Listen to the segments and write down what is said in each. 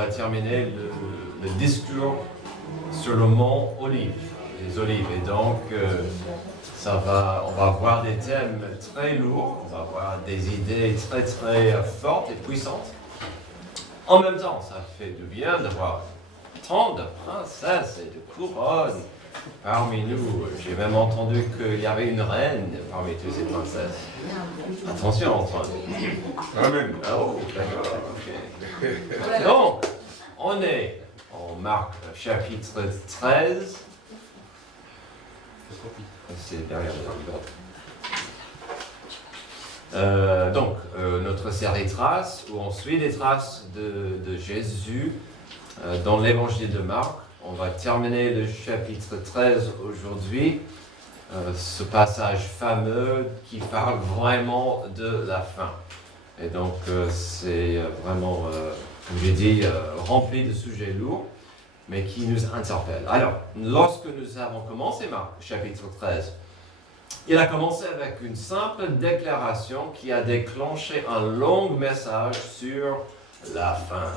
va terminer le discours sur le mont Olive, les Olives. Et donc, on va voir des thèmes très lourds, on va voir des idées très très fortes et puissantes. En même temps, ça fait du bien de voir tant de princesses et de couronnes parmi nous. J'ai même entendu qu'il y avait une reine parmi toutes ces princesses. Attention, Antoine. Amen. Oh, d'accord, ok. Donc, on est en Marc chapitre 13. C'est derrière le donc, notre série Traces, où on suit les traces de Jésus dans l'évangile de Marc. On va terminer le chapitre 13 aujourd'hui, ce passage fameux qui parle vraiment de la fin. Et donc, c'est vraiment, comme j'ai dit, rempli de sujets lourds, mais qui nous interpellent. Alors, lorsque nous avons commencé Marc, chapitre 13, il a commencé avec une simple déclaration qui a déclenché un long message sur la fin.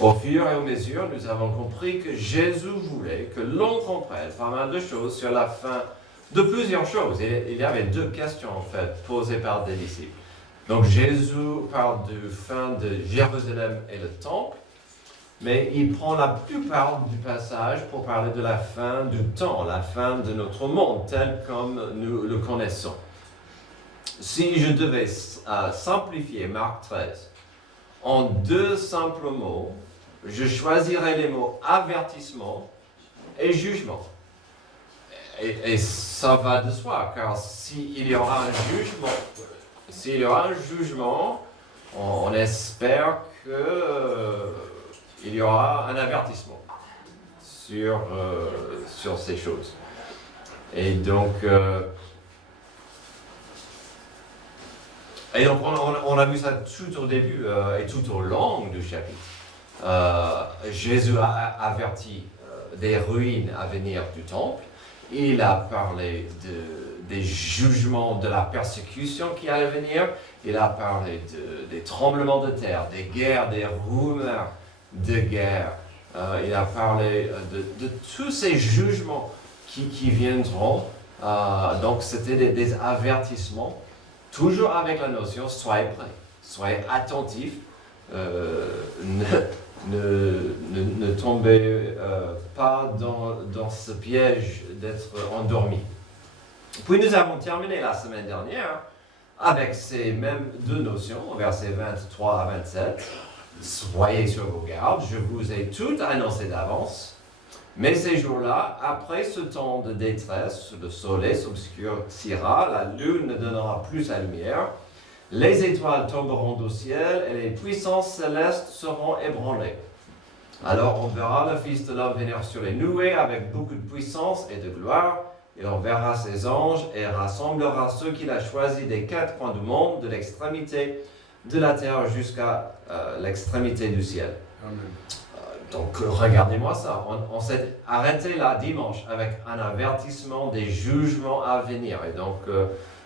Au fur et à mesure, nous avons compris que Jésus voulait que l'on comprenne pas mal de choses sur la fin de plusieurs choses. Il y avait deux questions, en fait, posées par des disciples. Donc, Jésus parle de fin de Jérusalem et le temple, mais il prend la plupart du passage pour parler de la fin du temps, la fin de notre monde, tel comme nous le connaissons. Si je devais simplifier Marc 13 en deux simples mots, je choisirais les mots avertissement et jugement. Et ça va de soi, car s'il y aura un jugement, on espère qu'il y aura un avertissement sur ces choses. Et donc, on a vu ça tout au début et tout au long du chapitre. Jésus a averti des ruines à venir du temple. Il a parlé des jugements, de la persécution qui allait venir. Il a parlé des tremblements de terre, des guerres, des rumeurs de guerre. Il a parlé de tous ces jugements qui viendront. Donc, c'était des avertissements, toujours avec la notion, soyez prêts, soyez attentifs, ne tombez pas dans ce piège d'être endormi. Puis nous avons terminé la semaine dernière avec ces mêmes deux notions, versets 23 à 27. Soyez sur vos gardes, je vous ai tout annoncé d'avance. Mais ces jours-là, après ce temps de détresse, le soleil s'obscurcira, la lune ne donnera plus sa lumière, les étoiles tomberont du ciel et les puissances célestes seront ébranlées. Alors on verra le Fils de l'homme venir sur les nuées avec beaucoup de puissance et de gloire. Il enverra ses anges et rassemblera ceux qu'il a choisis des quatre coins du monde, de l'extrémité de la terre jusqu'à l'extrémité du ciel. Amen. Donc regardez-moi ça. On s'est arrêté là dimanche avec un avertissement des jugements à venir. Et donc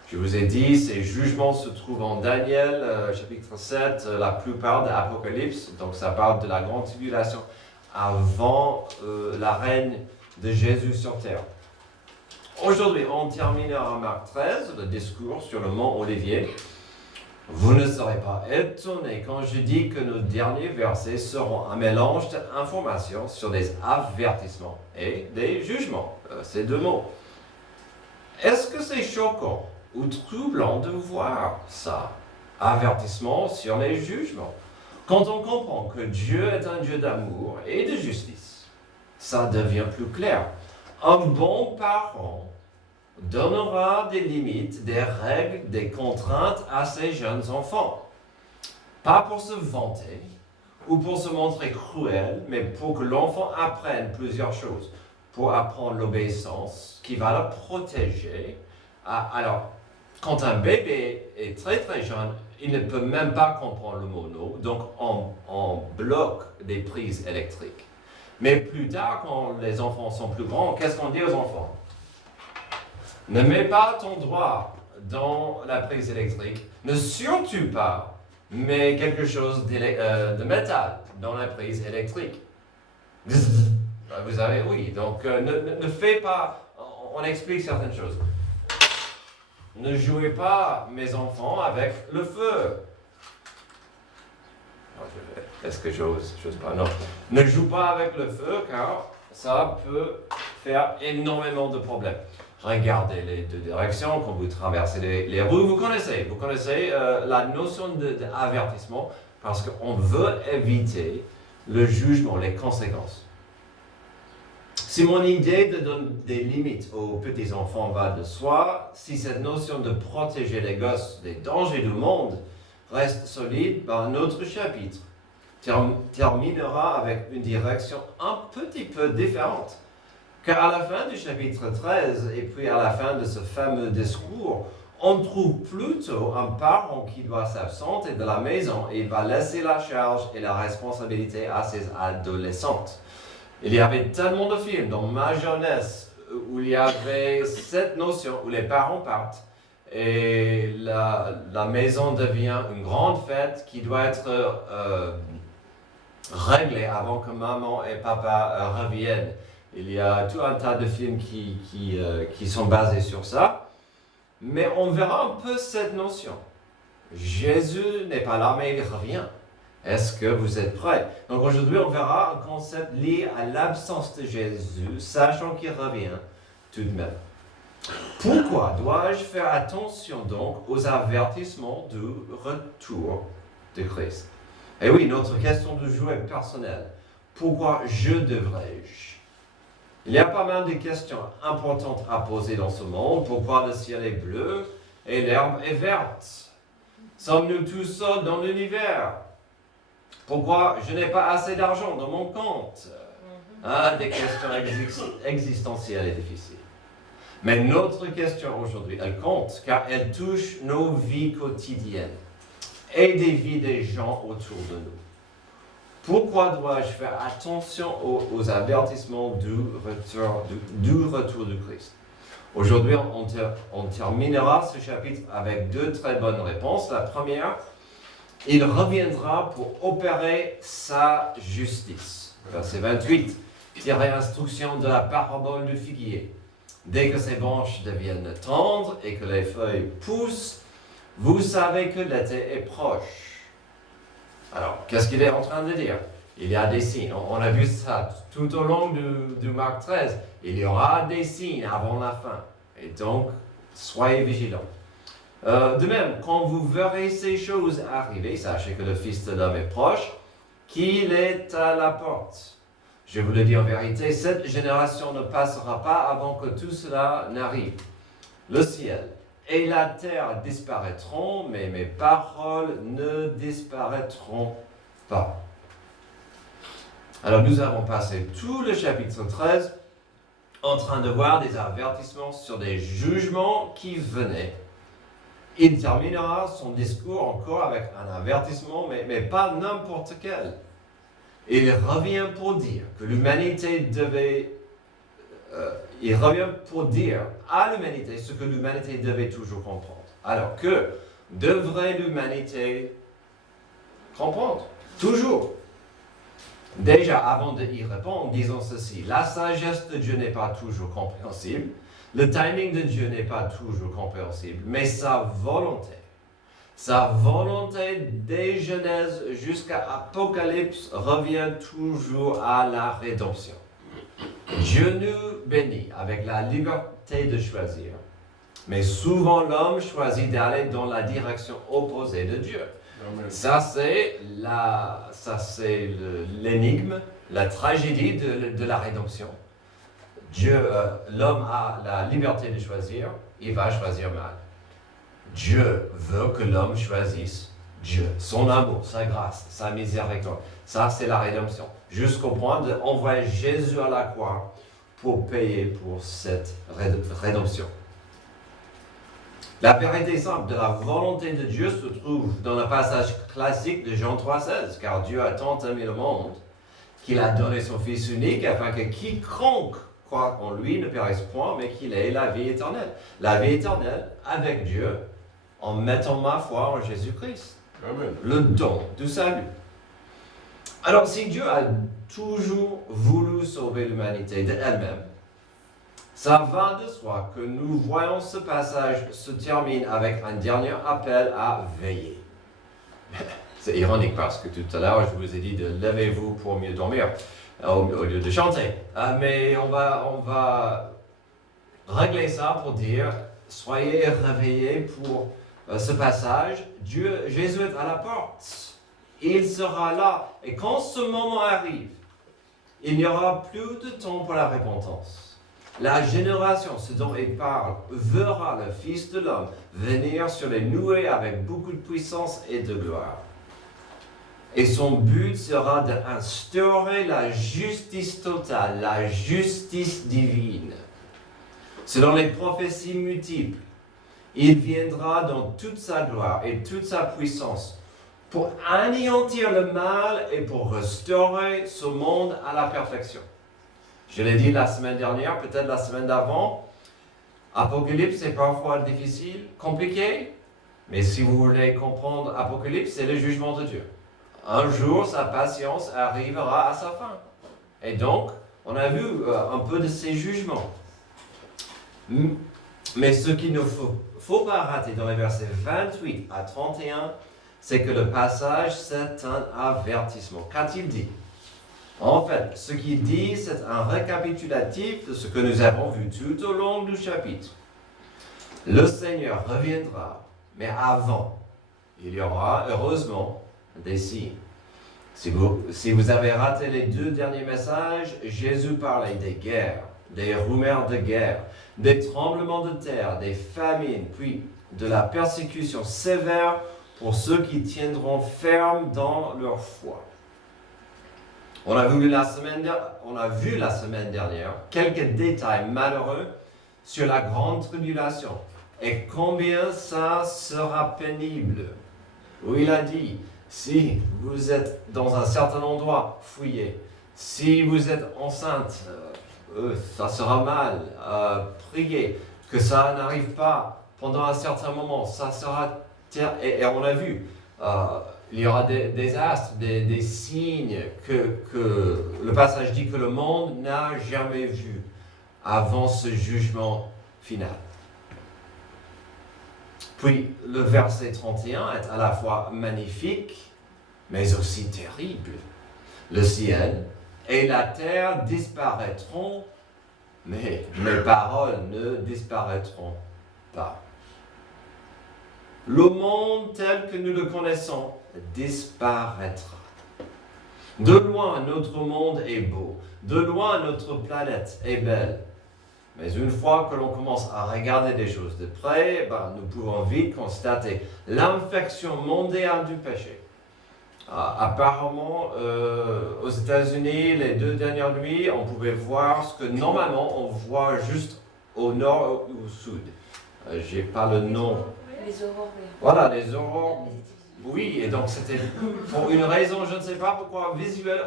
je vous ai dit, ces jugements se trouvent en Daniel, chapitre 7, la plupart de l'Apocalypse. Donc ça parle de la grande tribulation avant la règne de Jésus sur terre. Aujourd'hui, on terminera Marc 13, le discours sur le mont Olivier. Vous ne serez pas étonnés quand je dis que nos derniers versets seront un mélange d'informations sur des avertissements et des jugements. Ces deux mots. Est-ce que c'est choquant ou troublant de voir ça? Avertissement sur les jugements. Quand on comprend que Dieu est un Dieu d'amour et de justice, ça devient plus clair. Un bon parent donnera des limites, des règles, des contraintes à ses jeunes enfants. Pas pour se vanter ou pour se montrer cruel, mais pour que l'enfant apprenne plusieurs choses. Pour apprendre l'obéissance qui va le protéger. Alors, quand un bébé est très très jeune, il ne peut même pas comprendre le mot non, donc on bloque des prises électriques. Mais plus tard, quand les enfants sont plus grands, qu'est-ce qu'on dit aux enfants? Ne mets pas ton doigt dans la prise électrique. Ne surtout pas mets quelque chose de métal dans la prise électrique. Vous savez, oui. Donc, ne faites pas... On explique certaines choses. Ne jouez pas, mes enfants, avec le feu. Est-ce que j'ose pas, non. Ne joue pas avec le feu, car ça peut faire énormément de problèmes. Regardez les deux directions quand vous traversez les rues. Vous connaissez la notion d'avertissement, parce qu'on veut éviter le jugement, les conséquences. Si mon idée de donner des limites aux petits-enfants va de soi, si cette notion de protéger les gosses des dangers du monde reste solide, notre chapitre terminera avec une direction un petit peu différente. Car à la fin du chapitre 13, et puis à la fin de ce fameux discours, on trouve plutôt un parent qui doit s'absenter de la maison et va laisser la charge et la responsabilité à ses adolescentes. Il y avait tellement de films dans ma jeunesse où il y avait cette notion où les parents partent et la maison devient une grande fête qui doit être réglée avant que maman et papa reviennent. Il y a tout un tas de films qui sont basés sur ça, mais on verra un peu cette notion. Jésus n'est pas là, mais il revient. Est-ce que vous êtes prêts? Donc aujourd'hui, on verra un concept lié à l'absence de Jésus, sachant qu'il revient tout de même. Pourquoi dois-je faire attention donc aux avertissements du retour de Christ? Et oui, notre question du jour est personnelle. Pourquoi je devrais-je? Il y a pas mal de questions importantes à poser dans ce monde. Pourquoi le ciel est bleu et l'herbe est verte? Sommes-nous tous seuls dans l'univers? Pourquoi je n'ai pas assez d'argent dans mon compte? Des questions existentielles et difficiles. Mais notre question aujourd'hui, elle compte car elle touche nos vies quotidiennes et des vies des gens autour de nous. Pourquoi dois-je faire attention aux avertissements du retour du Christ? Aujourd'hui, on terminera ce chapitre avec deux très bonnes réponses. La première, il reviendra pour opérer sa justice. Verset 28, tiré instruction de la parabole du figuier. Dès que ses branches deviennent tendres et que les feuilles poussent, vous savez que l'été est proche. Alors, qu'est-ce qu'il est en train de dire? Il y a des signes. On a vu ça tout au long du Marc 13. Il y aura des signes avant la fin. Et donc, soyez vigilants. De même, quand vous verrez ces choses arriver, sachez que le Fils de l'homme est proche, qu'il est à la porte. Je vous le dis en vérité, cette génération ne passera pas avant que tout cela n'arrive. Le ciel et la terre disparaîtront, mais mes paroles ne disparaîtront pas. Alors nous avons passé tout le chapitre 13 en train de voir des avertissements sur des jugements qui venaient. Il terminera son discours encore avec un avertissement, mais pas n'importe quel. Il revient pour dire que l'humanité devait... il revient pour dire à l'humanité ce que l'humanité devait toujours comprendre. Alors que devrait l'humanité comprendre? Toujours. Déjà, avant d'y répondre, disons ceci. La sagesse de Dieu n'est pas toujours compréhensible. Le timing de Dieu n'est pas toujours compréhensible. Mais sa volonté des Genèse jusqu'à Apocalypse revient toujours à la rédemption. Dieu nous bénit avec la liberté de choisir. Mais souvent, l'homme choisit d'aller dans la direction opposée de Dieu. Amen. Ça, c'est l'énigme, la tragédie de la rédemption. L'homme a la liberté de choisir, il va choisir mal. Dieu veut que l'homme choisisse Dieu, son amour, sa grâce, sa miséricorde. Ça, c'est la rédemption. Jusqu'au point d'envoyer Jésus à la croix pour payer pour cette rédemption. La vérité simple de la volonté de Dieu se trouve dans le passage classique de Jean 3,16, car Dieu a tant aimé le monde qu'il a donné son Fils unique afin que quiconque croit en lui ne périsse point, mais qu'il ait la vie éternelle. La vie éternelle avec Dieu en mettant ma foi en Jésus-Christ. Amen. Le don du salut. Alors si Dieu a toujours voulu sauver l'humanité de elle-même, ça va de soi que nous voyons ce passage se termine avec un dernier appel à veiller. C'est ironique parce que tout à l'heure, je vous ai dit de levez-vous pour mieux dormir au lieu de chanter. Mais on va régler ça pour dire soyez réveillés pour ce passage. Jésus est à la porte. Il sera là. Et quand ce moment arrive, il n'y aura plus de temps pour la repentance. La génération, ce dont il parle, verra le Fils de l'homme venir sur les nuées avec beaucoup de puissance et de gloire. Et son but sera d'instaurer la justice totale, la justice divine. Selon les prophéties multiples, il viendra dans toute sa gloire et toute sa puissance pour anéantir le mal et pour restaurer ce monde à la perfection. Je l'ai dit la semaine dernière, peut-être la semaine d'avant, Apocalypse est parfois difficile, compliqué, mais si vous voulez comprendre Apocalypse, c'est le jugement de Dieu. Un jour, sa patience arrivera à sa fin. Et donc, on a vu un peu de ces jugements. Mais ce qu'il ne faut pas rater dans les versets 28 à 31, c'est que le passage, c'est un avertissement. Qu'a-t-il dit? En fait, ce qu'il dit, c'est un récapitulatif de ce que nous avons vu tout au long du chapitre. Le Seigneur reviendra, mais avant, il y aura, heureusement, des signes. Si vous avez raté les 2 derniers messages, Jésus parlait des guerres, des rumeurs de guerre, des tremblements de terre, des famines, puis de la persécution sévère pour ceux qui tiendront ferme dans leur foi. On a vu la semaine dernière quelques détails malheureux sur la grande tribulation et combien ça sera pénible. Où il a dit, si vous êtes dans un certain endroit, fuyez. Si vous êtes enceinte, ça sera mal. Priez que ça n'arrive pas pendant un certain moment. Ça sera et on a vu, il y aura des astres, des signes que le passage dit que le monde n'a jamais vu avant ce jugement final. Puis le verset 31 est à la fois magnifique, mais aussi terrible. Le ciel et la terre disparaîtront, mais mes paroles ne disparaîtront pas. Le monde tel que nous le connaissons disparaîtra. De loin, notre monde est beau. De loin, notre planète est belle. Mais une fois que l'on commence à regarder des choses de près, nous pouvons vite constater l'infection mondiale du péché. Apparemment, aux États-Unis, les 2 dernières nuits, on pouvait voir ce que normalement on voit juste au nord ou au sud. J'ai pas le nom. Les aurores. Voilà, les aurores. Oui, et donc c'était pour une raison, je ne sais pas pourquoi, visuelle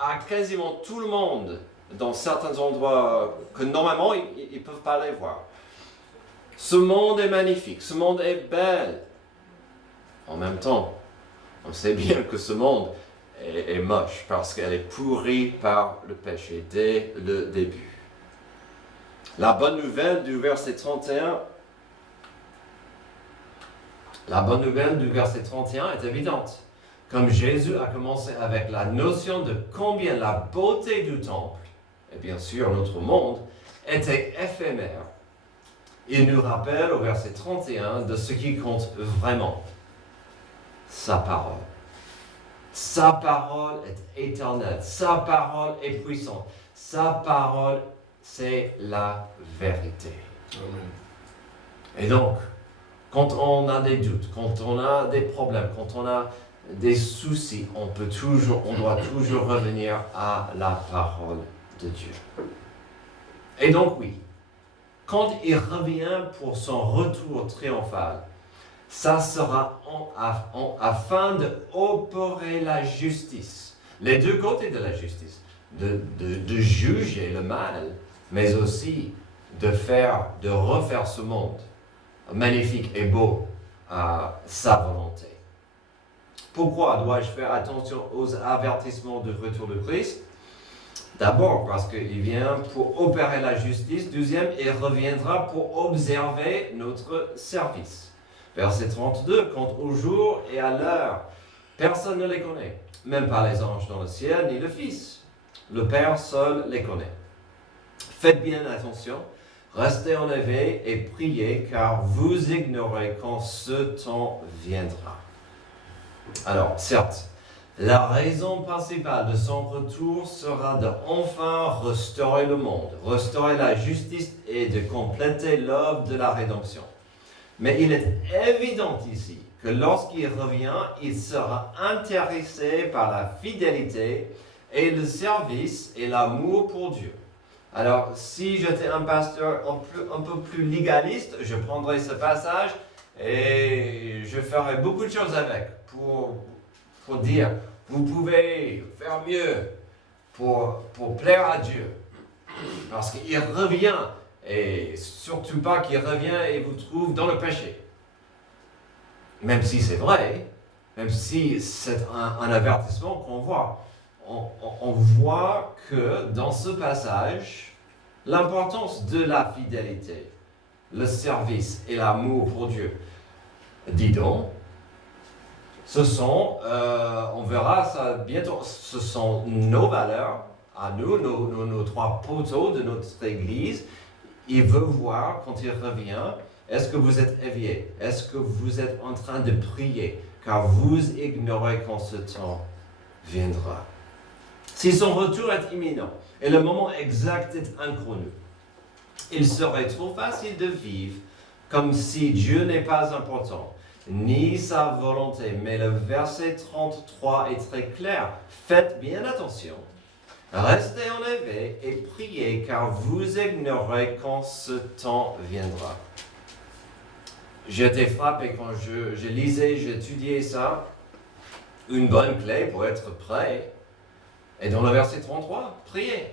à quasiment tout le monde dans certains endroits que normalement ils ne peuvent pas les voir. Ce monde est magnifique, ce monde est bel. En même temps, on sait bien que ce monde est moche parce qu'elle est pourrie par le péché dès le début. La bonne nouvelle du verset 31 est évidente. Comme Jésus a commencé avec la notion de combien la beauté du temple, et bien sûr notre monde, était éphémère, il nous rappelle au verset 31 de ce qui compte vraiment, sa parole. Sa parole est éternelle, sa parole est puissante, sa parole, c'est la vérité. Amen. Et donc, quand on a des doutes, quand on a des problèmes, quand on a des soucis, on doit toujours revenir à la parole de Dieu. Et donc oui, quand il revient pour son retour triomphal, ça sera afin d'opérer la justice, les 2 côtés de la justice, de juger le mal, mais aussi de refaire ce monde magnifique et beau à sa volonté. Pourquoi dois-je faire attention aux avertissements de retour de Christ? D'abord, parce qu'il vient pour opérer la justice. Deuxième, il reviendra pour observer notre service. Verset 32, quant au jour et à l'heure, personne ne les connaît, même pas les anges dans le ciel, ni le Fils. Le Père seul les connaît. Faites bien attention, restez en éveil et priez, car vous ignorez quand ce temps viendra. Alors, certes, la raison principale de son retour sera de enfin restaurer le monde, restaurer la justice et de compléter l'œuvre de la rédemption. Mais il est évident ici que lorsqu'il revient, il sera intéressé par la fidélité et le service et l'amour pour Dieu. Alors, si j'étais un pasteur un peu plus légaliste, je prendrais ce passage et je ferais beaucoup de choses avec pour dire, vous pouvez faire mieux pour plaire à Dieu. Parce qu'il revient, et surtout pas qu'il revient et vous trouve dans le péché. Même si c'est vrai, même si c'est un avertissement qu'on voit. On voit que dans ce passage, l'importance de la fidélité, le service et l'amour pour Dieu. Dis donc, ce sont, on verra ça bientôt, ce sont nos valeurs à nous, nos trois poteaux de notre Église. Il veut voir quand il revient, est-ce que vous êtes éveillés? Est-ce que vous êtes en train de prier? Car vous ignorez quand ce temps viendra. Si son retour est imminent et le moment exact est inconnu, il serait trop facile de vivre comme si Dieu n'est pas important, ni sa volonté. Mais le verset 33 est très clair. Faites bien attention. Restez en éveil et priez, car vous ignorez quand ce temps viendra. J'ai été frappé quand je lisais, j'étudiais ça. Une bonne clé pour être prêt. Et dans le verset 33, priez.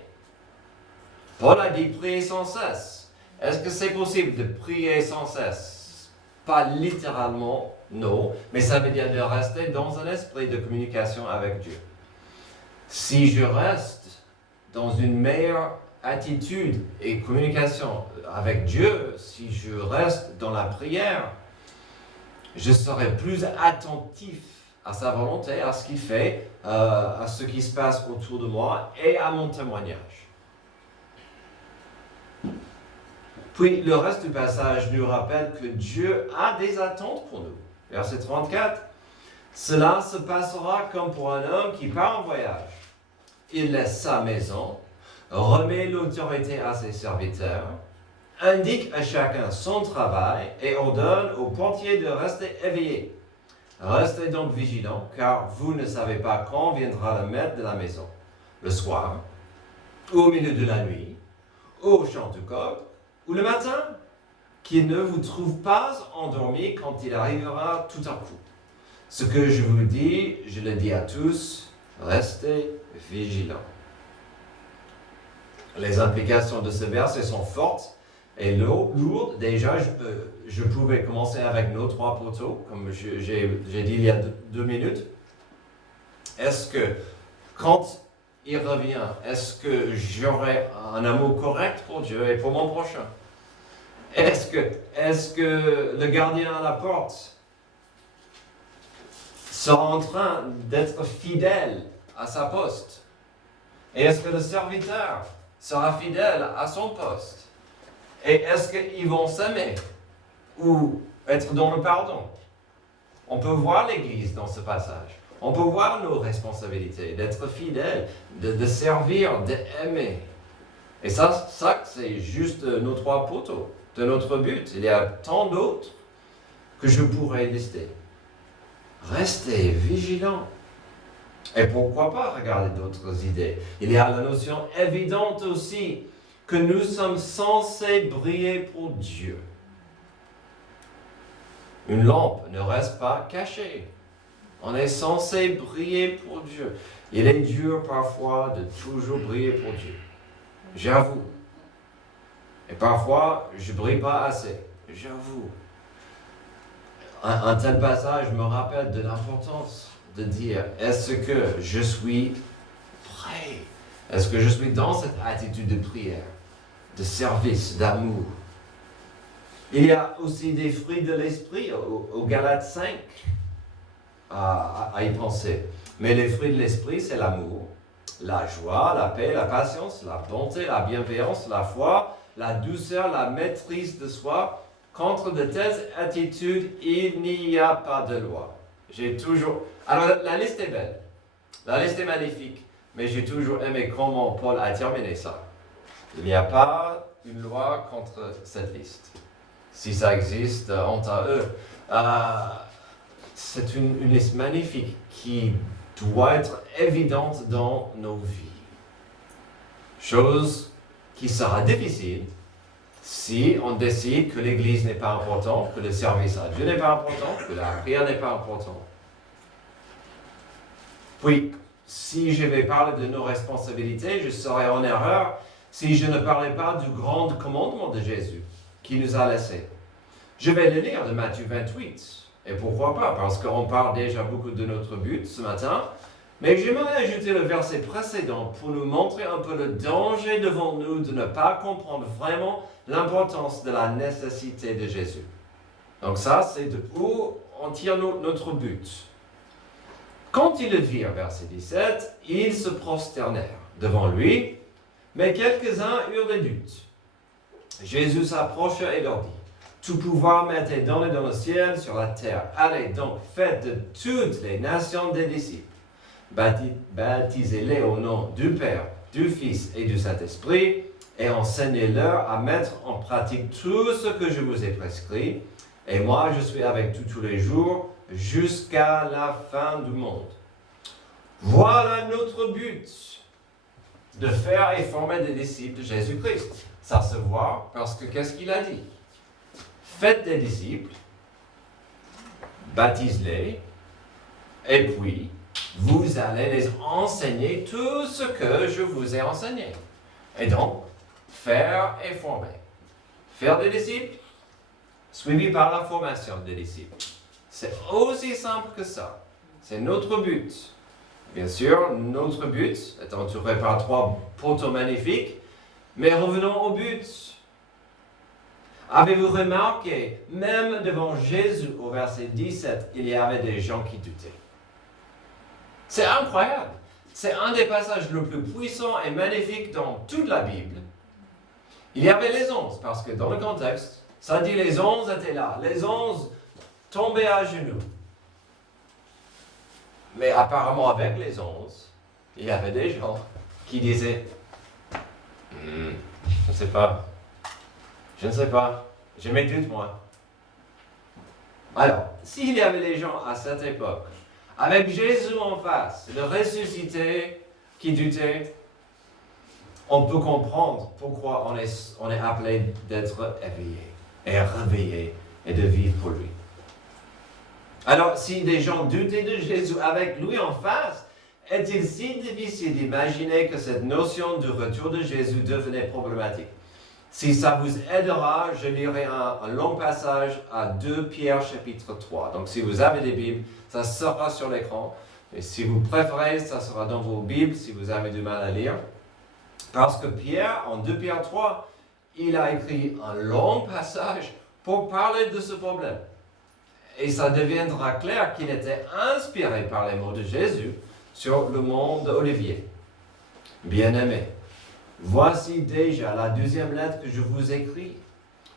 Paul a dit priez sans cesse. Est-ce que c'est possible de prier sans cesse? Pas littéralement, non, mais ça veut dire de rester dans un esprit de communication avec Dieu. Si je reste dans une meilleure attitude et communication avec Dieu, si je reste dans la prière, je serai plus attentif à sa volonté, à ce qu'il fait, à ce qui se passe autour de moi et à mon témoignage. Puis le reste du passage nous rappelle que Dieu a des attentes pour nous. Verset 34. Cela se passera comme pour un homme qui part en voyage. Il laisse sa maison, remet l'autorité à ses serviteurs, indique à chacun son travail et ordonne aux portiers de rester éveillés. Restez donc vigilants, car vous ne savez pas quand viendra le maître de la maison, le soir, au milieu de la nuit, au chant du coq, ou le matin, qu'il ne vous trouve pas endormi quand il arrivera tout à coup. Ce que je vous dis, je le dis à tous, restez vigilants. Les implications de ce verset sont fortes et lourdes. Déjà, je pouvais commencer avec nos trois poteaux, comme j'ai dit il y a 2 minutes. Est-ce que, quand il revient, est-ce que j'aurai un amour correct pour Dieu et pour mon prochain? Est-ce que le gardien à la porte sera en train d'être fidèle à sa poste? Et est-ce que le serviteur sera fidèle à son poste? Et est-ce qu'ils vont s'aimer ou être dans le pardon? On peut voir l'Église dans ce passage. On peut voir nos responsabilités, d'être fidèles, de servir, d'aimer. Et ça c'est juste nos trois poteaux de notre but. Il y a tant d'autres que je pourrais lister. Restez vigilants. Et pourquoi pas regarder d'autres idées? Il y a la notion évidente aussi que nous sommes censés briller pour Dieu. Une lampe ne reste pas cachée. On est censé briller pour Dieu. Il est dur parfois de toujours briller pour Dieu. J'avoue. Et parfois, je ne brille pas assez. J'avoue. Un tel passage me rappelle de l'importance de dire, est-ce que je suis prêt? Est-ce que je suis dans cette attitude de prière, de service, d'amour? Il y a aussi des fruits de l'esprit au Galates 5 à y penser. Mais les fruits de l'esprit, c'est l'amour, la joie, la paix, la patience, la bonté, la bienveillance, la foi, la douceur, la maîtrise de soi. Contre de telles attitudes, il n'y a pas de loi. Alors, la liste est belle. La liste est magnifique. Mais j'ai toujours aimé comment Paul a terminé ça. Il n'y a pas une loi contre cette liste. Si ça existe, honte à eux. C'est une liste magnifique qui doit être évidente dans nos vies. Chose qui sera difficile si on décide que l'Église n'est pas importante, que le service à Dieu n'est pas important, que la prière n'est pas importante. Puis, si je vais parler de nos responsabilités, je serais en erreur si je ne parlais pas du grand commandement de Jésus qui nous a laissés. Je vais le lire de Matthieu 28. Et pourquoi pas? Parce qu'on parle déjà beaucoup de notre but ce matin. Mais j'aimerais ajouter le verset précédent pour nous montrer un peu le danger devant nous de ne pas comprendre vraiment l'importance de la nécessité de Jésus. Donc ça, c'est de où on tire notre but. Quand ils le virent, verset 17, ils se prosternèrent devant lui, mais quelques-uns eurent des doutes. Jésus s'approcha et leur dit, « Tout pouvoir m'est donné dans le ciel, sur la terre. Allez donc, faites de toutes les nations des disciples. Baptisez-les au nom du Père, du Fils et du Saint-Esprit, et enseignez-leur à mettre en pratique tout ce que je vous ai prescrit. Et moi, je suis avec vous tous les jours, jusqu'à la fin du monde. » Voilà notre but, de faire et former des disciples de Jésus-Christ. Ça se voit parce que qu'est-ce qu'il a dit? Faites des disciples, baptisez-les, et puis vous allez les enseigner tout ce que je vous ai enseigné. Et donc, faire et former. Faire des disciples, suivi par la formation des disciples. C'est aussi simple que ça. C'est notre but. Bien sûr, notre but est entouré par 3 poteaux magnifiques, mais revenons au but. Avez-vous remarqué, même devant Jésus, au verset 17, il y avait des gens qui doutaient. C'est incroyable. C'est un des passages les plus puissants et magnifiques dans toute la Bible. Il y avait les 11, parce que dans le contexte, ça dit les 11 étaient là. Les 11 tombaient à genoux. Mais apparemment, avec les 11, il y avait des gens qui disaient je ne sais pas. Je ne sais pas. Je mes doutes, moi. Alors, s'il y avait des gens à cette époque, avec Jésus en face, le ressuscité qui doutait, on peut comprendre pourquoi on est appelé d'être éveillé et réveillé et de vivre pour lui. Alors, si des gens doutaient de Jésus avec lui en face, est-il si difficile d'imaginer que cette notion du retour de Jésus devenait problématique? Si ça vous aidera, je lirai un long passage à 2 Pierre chapitre 3. Donc si vous avez des Bibles, ça sera sur l'écran. Et si vous préférez, ça sera dans vos Bibles si vous avez du mal à lire. Parce que Pierre, en 2 Pierre 3, il a écrit un long passage pour parler de ce problème. Et ça deviendra clair qu'il était inspiré par les mots de Jésus sur le mont d'Olivier. Bien-aimés, voici déjà la 2e lettre que je vous écris.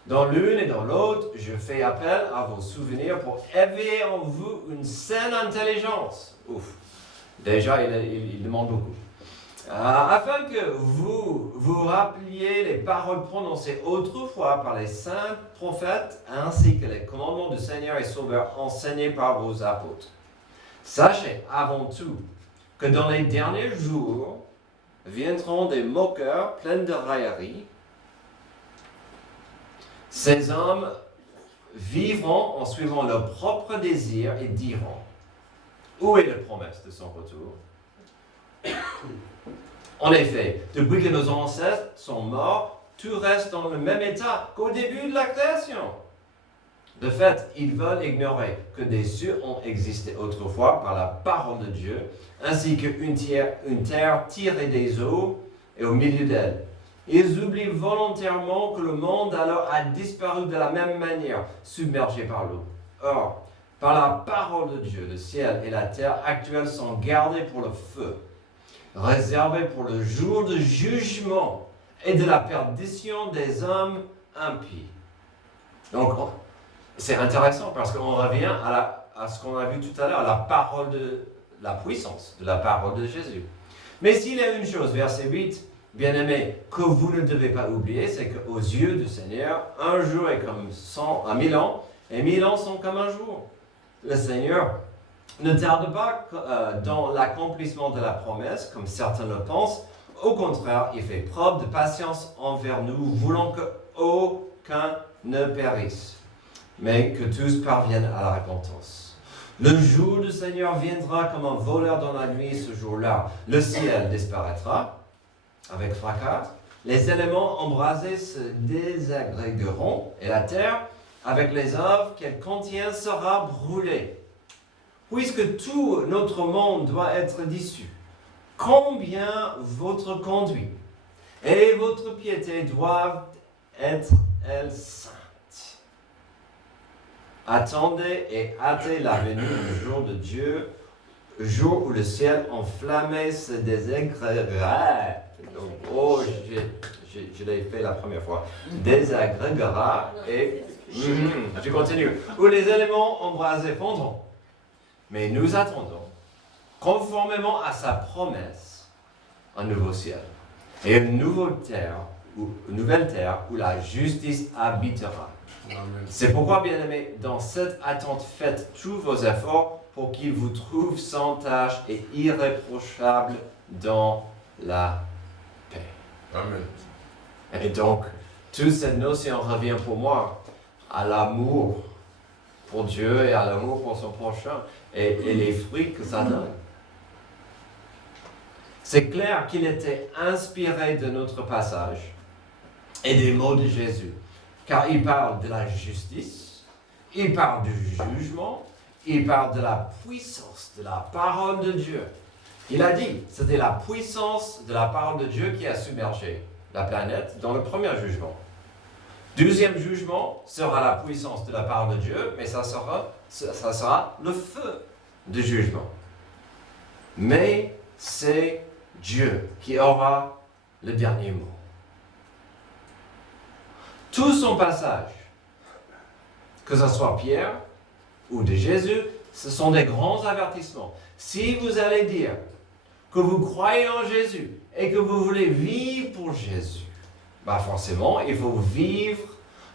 Dans l'une et dans l'autre, je fais appel à vos souvenirs pour éveiller en vous une saine intelligence. Ouf, déjà il demande beaucoup. Afin que vous vous rappeliez les paroles prononcées autrefois par les saints prophètes, ainsi que les commandements du Seigneur et Sauveur enseignés par vos apôtres. Sachez avant tout que dans les derniers jours viendront des moqueurs pleins de railleries. Ces hommes vivront en suivant leurs propres désirs et diront: où est la promesse de son retour? En effet, depuis que nos ancêtres sont morts, tout reste dans le même état qu'au début de la création. De fait, ils veulent ignorer que des cieux ont existé autrefois par la parole de Dieu, ainsi qu'une terre tirée des eaux et au milieu d'elle. Ils oublient volontairement que le monde alors a disparu de la même manière, submergé par l'eau. Or, par la parole de Dieu, le ciel et la terre actuels sont gardés pour le feu, réservés pour le jour de jugement et de la perdition des hommes impies. Donc, c'est intéressant parce qu'on revient à ce qu'on a vu tout à l'heure, la parole de la puissance, de la parole de Jésus. Mais s'il y a une chose, verset 8, bien-aimés, que vous ne devez pas oublier, c'est qu'aux yeux du Seigneur, un jour est comme 1000 ans, et 1000 ans sont comme un jour. Le Seigneur ne tarde pas dans l'accomplissement de la promesse, comme certains le pensent. Au contraire, il fait preuve de patience envers nous, voulant qu'aucun ne périsse, mais que tous parviennent à la repentance. Le jour du Seigneur viendra comme un voleur dans la nuit. Ce jour-là, le ciel disparaîtra avec fracas, les éléments embrasés se désagrégeront, et la terre, avec les œuvres qu'elle contient, sera brûlée. Puisque tout notre monde doit être dissous, combien votre conduite et votre piété doivent être, elles, saintes. Attendez et hâtez la venue du jour de Dieu, jour où le ciel enflammé se désagrégera. Oh, je l'ai fait la première fois. Désagrégera et je continue. Où les éléments embrasés fondront. Mais nous attendons, conformément à sa promesse, un nouveau ciel et une nouvelle terre où la justice habitera. Amen. C'est pourquoi, bien-aimés, dans cette attente, faites tous vos efforts pour qu'il vous trouve sans tache et irréprochable dans la paix. Amen. Et donc, toute cette notion revient pour moi à l'amour pour Dieu et à l'amour pour son prochain et les fruits que ça donne. C'est clair qu'il était inspiré de notre passage et des mots de Jésus, car il parle de la justice, il parle du jugement, il parle de la puissance de la parole de Dieu. Il a dit, c'était la puissance de la parole de Dieu qui a submergé la planète dans le premier jugement. Deuxième jugement sera la puissance de la parole de Dieu, mais ça sera le feu du jugement. Mais c'est Dieu qui aura le dernier mot. Tout son passage, que ce soit Pierre ou de Jésus, ce sont des grands avertissements. Si vous allez dire que vous croyez en Jésus et que vous voulez vivre pour Jésus, forcément, il faut vivre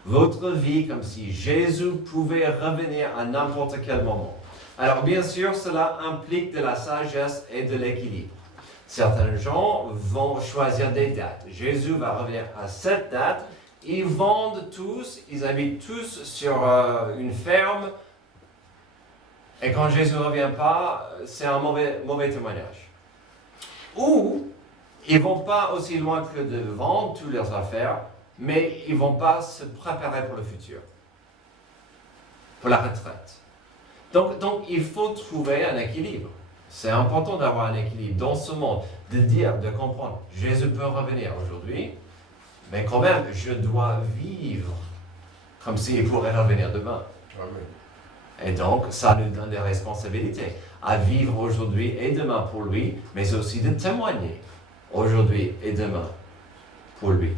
votre vie comme si Jésus pouvait revenir à n'importe quel moment. Alors bien sûr, cela implique de la sagesse et de l'équilibre. Certains gens vont choisir des dates. Jésus va revenir à cette date. Ils vendent tous, ils habitent tous sur une ferme. Et quand Jésus ne revient pas, c'est un mauvais témoignage. Ou ils ne vont pas aussi loin que de vendre toutes leurs affaires, mais ils ne vont pas se préparer pour le futur, pour la retraite. Donc il faut trouver un équilibre. C'est important d'avoir un équilibre dans ce monde, de comprendre, Jésus peut revenir aujourd'hui, mais quand même, je dois vivre comme s'il pourrait revenir demain. Amen. Et donc, ça nous donne des responsabilités à vivre aujourd'hui et demain pour lui, mais aussi de témoigner aujourd'hui et demain pour lui.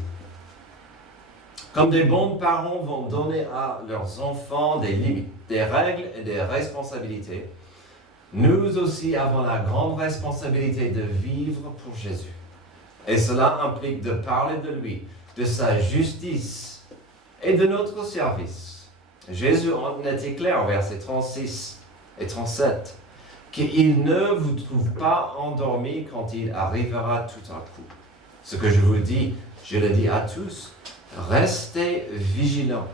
Comme des bons parents vont donner à leurs enfants des limites, des règles et des responsabilités, nous aussi avons la grande responsabilité de vivre pour Jésus. Et cela implique de parler de lui, de sa justice et de notre service. Jésus en était clair, versets 36 et 37, qu'il ne vous trouve pas endormi quand il arrivera tout à coup. Ce que je vous dis, je le dis à tous, restez vigilants.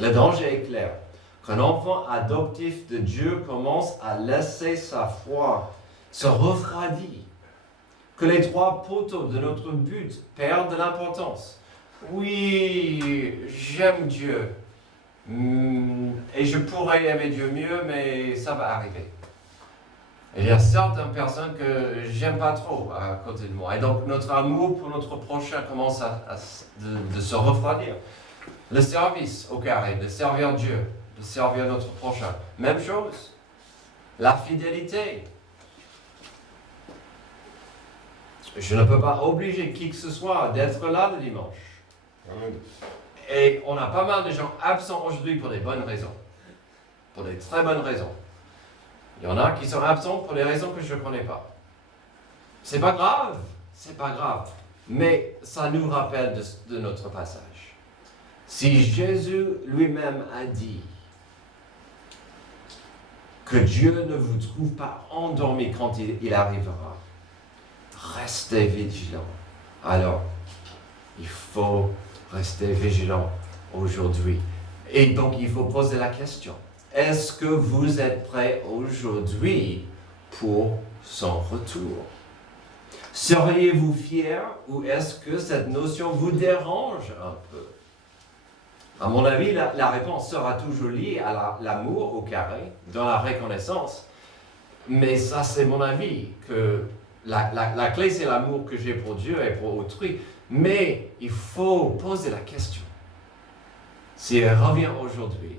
Le danger est clair. Qu'un enfant adoptif de Dieu commence à laisser sa foi se refroidir. Que les trois poteaux de notre but perdent de l'importance. Oui, j'aime Dieu, Et je pourrais aimer Dieu mieux, mais ça va arriver. Il y a certaines personnes que j'aime pas trop à côté de moi. Et donc notre amour pour notre prochain commence de se refroidir. Le service au carré, de servir Dieu, de servir notre prochain. Même chose. La fidélité. Je ne peux pas obliger qui que ce soit d'être là le dimanche. Et on a pas mal de gens absents aujourd'hui pour des bonnes raisons. Pour des très bonnes raisons. Il y en a qui sont absents pour des raisons que je ne connais pas. C'est pas grave. Mais ça nous rappelle de notre passage. Si Jésus lui-même a dit que Dieu ne vous trouve pas endormi quand il arrivera, restez vigilants. Alors, il faut rester vigilant aujourd'hui. Et donc, il faut poser la question. Est-ce que vous êtes prêts aujourd'hui pour son retour? Seriez-vous fiers ou est-ce que cette notion vous dérange un peu? À mon avis, la réponse sera toujours liée à l'amour au carré, dans la reconnaissance. Mais ça, c'est mon avis, que la clé, c'est l'amour que j'ai pour Dieu et pour autrui. Mais il faut poser la question. Si elle revient aujourd'hui,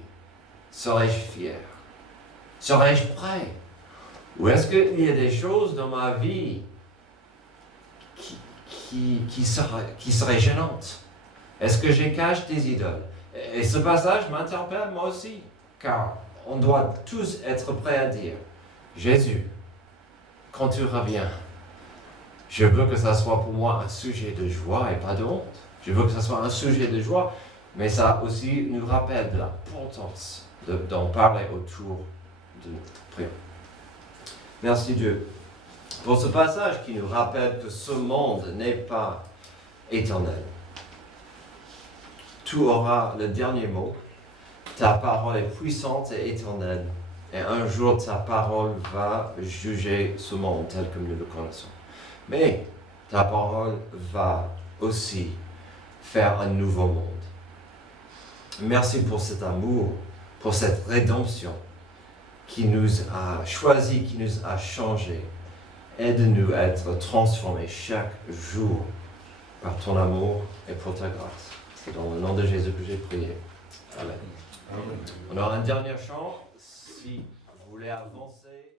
serais-je fier? Serais-je prêt? Ou est-ce qu'il y a des choses dans ma vie qui seraient gênantes? Est-ce que je cache des idoles? Et ce passage m'interpelle moi aussi, car on doit tous être prêts à dire, Jésus, quand tu reviens, je veux que ça soit pour moi un sujet de joie et pas de honte. Je veux que ça soit un sujet de joie, mais ça aussi nous rappelle de l'importance d'en parler autour de notre prière. Merci Dieu pour ce passage qui nous rappelle que ce monde n'est pas éternel. Tu auras le dernier mot. Ta parole est puissante et éternelle. Et un jour, ta parole va juger ce monde tel que nous le connaissons. Mais ta parole va aussi faire un nouveau monde. Merci pour cet amour, pour cette rédemption qui nous a choisis, qui nous a changés. Aide-nous à être transformés chaque jour par ton amour et pour ta grâce. C'est dans le nom de Jésus que j'ai prié. Amen. On aura un dernier chant. Si vous voulez avancer.